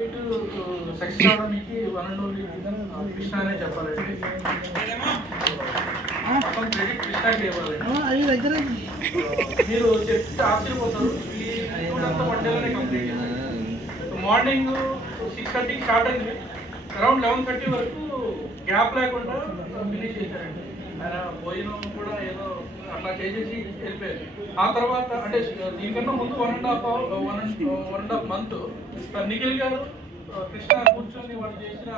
Success అవడానికి one and only Krishna అనే చెప్పాలండి. మొత్తం క్రెడిట్ కృష్ణకి ఇవ్వాలండి. మీరు చెప్తే ఆశ్చర్యపోతారు. ఈ షూట్ అంతా వన్ డేలోనే కంప్లీట్ చేశారు. మార్నింగ్ 6:30కి స్టార్ట్ అయింది. అరౌండ్ 11:30 వరకు గ్యాప్ లేకుండా ఫినిష్ చేశారండి. ఆయన భోజనం కూడా ఏదో అట్లా చేసేసి వెళ్ళిపోయారు. ఆ తర్వాత అంటే దీనికన్నా ముందు 1.5 మంత్ నిఖిల్ గారు కృష్ణ కూర్చొని వాళ్ళు చేసిన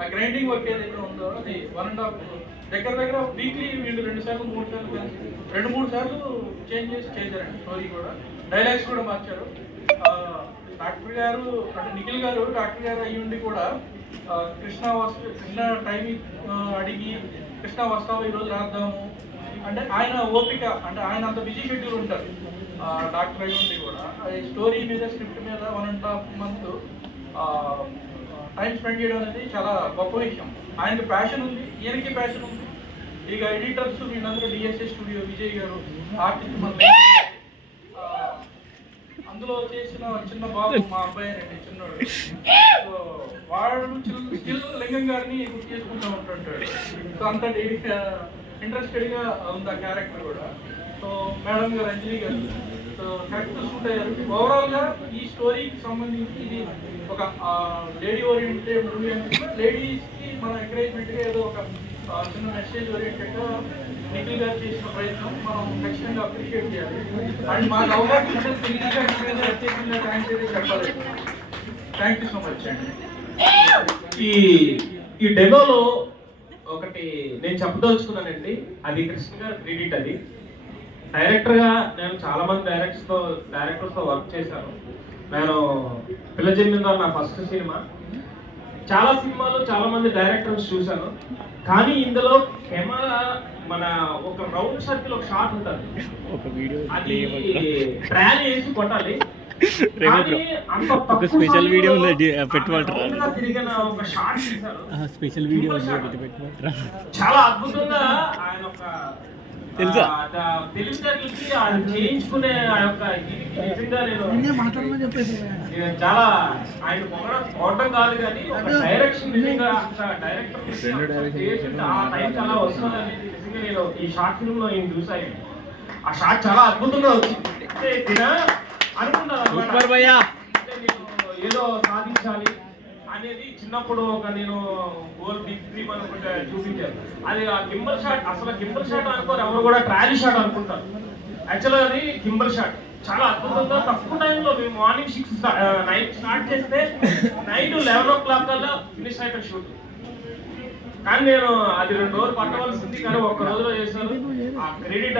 ఆ గ్రైండింగ్ వర్క్ ఏదైతే ఉందో అది 1.5 దగ్గర వీక్లీ వీళ్ళు 2 సార్లు 3 సార్లు కలిసి 2-3 సార్లు చేంజ్ చేసి చేశారండి. స్టోరీ కూడా డైలాగ్స్ కూడా మార్చారు. డాక్టర్ గారు అంటే నిఖిల్ గారు డాక్టర్ గారు అయ్యి ఉండి కూడా కృష్ణ టైమింగ్ అడిగి కృష్ణ వస్తావు ఈరోజు రాద్దాము అంటే ఆయన ఓపిక అంటే ఆయన అంత బిజీ షెడ్యూల్ ఉంటారు. డాక్టర్ అయ్యి ఉండి కూడా స్టోరీ మీద స్క్రిప్ట్ మీద 1.5 మంత్ టైం స్పెండ్ చేయడం అనేది చాలా గొప్ప విషయం. ఆయనకి ప్యాషన్ ఉంది, ఈయనకి ప్యాషన్ ఉంది. ఇక ఎడిటర్స్ వీళ్ళందరూ డిఎస్ఏ స్టూడియో విజయ్ గారు ఆర్టిస్ట్ మన అందులో చేసిన చిన్న బాబు మా అబ్బాయి అండి చిన్నోడు. సో వాడు స్టిల్ లింగం గారిని గుర్తు చేసుకుంటూ ఉంటుంటాడు. సో అంత ఇంట్రెస్టెడ్గా ఉంది ఆ క్యారెక్టర్ కూడా. సో మేడం గారు అంజలి గారు సో కరెక్ట్ సూట్ అయ్యారు. ఓవరాల్గా ఈ స్టోరీకి సంబంధించి ఇది ఒక లేడీ ఓరియంటెడ్ మూవీ అంటే లేడీస్కి మన ఎంకరేజ్మెంట్గా ఏదో ఒక చిన్న మెసేజ్ ఓరియంటెడ్గా నిఖిల్ గారు చేసిన ప్రయత్నం మనం ఖచ్చితంగా అప్రిషియేట్ చేయాలి. అండ్ మాకు అవకాశం ఉంటే తెలియగా ప్రత్యేకంగా థ్యాంక్స్ అయితే చెప్పాలి. థ్యాంక్ యూ సో మచ్ అండి. ఈ డెమోలో ఒకటి నేను చెప్పదలుచుకున్నానండి. అది కృష్ణ గారి క్రెడిట్. అది డైరెక్టర్గా నేను చాలా మంది డైరెక్టర్స్తో వర్క్ చేశాను. నేను పిల్ల జమీందార్ నా ఫస్ట్ సినిమా. చాలా సినిమాలు చాలా మంది డైరెక్టర్స్ చూశాను. కానీ ఇందులో కెమెరా మన ఒక రౌండ్ సర్కిల్ ఒక షాట్ ఉంటుంది, అది ట్రాలీ వేసి కొట్టాలి. స్పెషల్ వీడియో తిరిగిన ఒక షాట్ స్పెషల్ వీడియో చాలా అద్భుతంగా ఆయన ఒక తెలివితేటలకి ఆయన చేయించుకునే ఆ యొక్క నిజంగా నేను చాలా ఆయన పొగడం కాదు కానీ ఒక డైరెక్షన్ నిజంగా డైరెక్టర్ ఆ టైం చాలా వస్తుందని నిజంగా నేను ఈ షార్ట్ ఫిల్మ్ లో నేను చూసాను. ఆ షార్ట్ చాలా అద్భుతంగా వచ్చింది. అనుకున్నాను ఏదో సాధించాలి అనేది చిన్నప్పుడు ఒక నేను గోల్ బిగ్ డ్రీమ్ అనుకుంటే చూపించాను. అది ఆ గింబల్ షాట్ అసలు గింబల్ షాట్ అనుకోరు ఎవరు కూడా, ట్రాలీ షాట్ అనుకుంటారు. యాక్చువల్గా అది గింబల్ షాట్ చాలా అద్భుతంగా తక్కువ టైంలో మేము మార్నింగ్ 9 స్టార్ట్ చేస్తే నైట్ 11 o'clock కల్లా ఫినిష్ అయిపోయి షూట్. కానీ నేను అది 2 రోజులు పట్టవలసింది కానీ ఒక్క రోజులో చేశాను. ఆ క్రెడిట్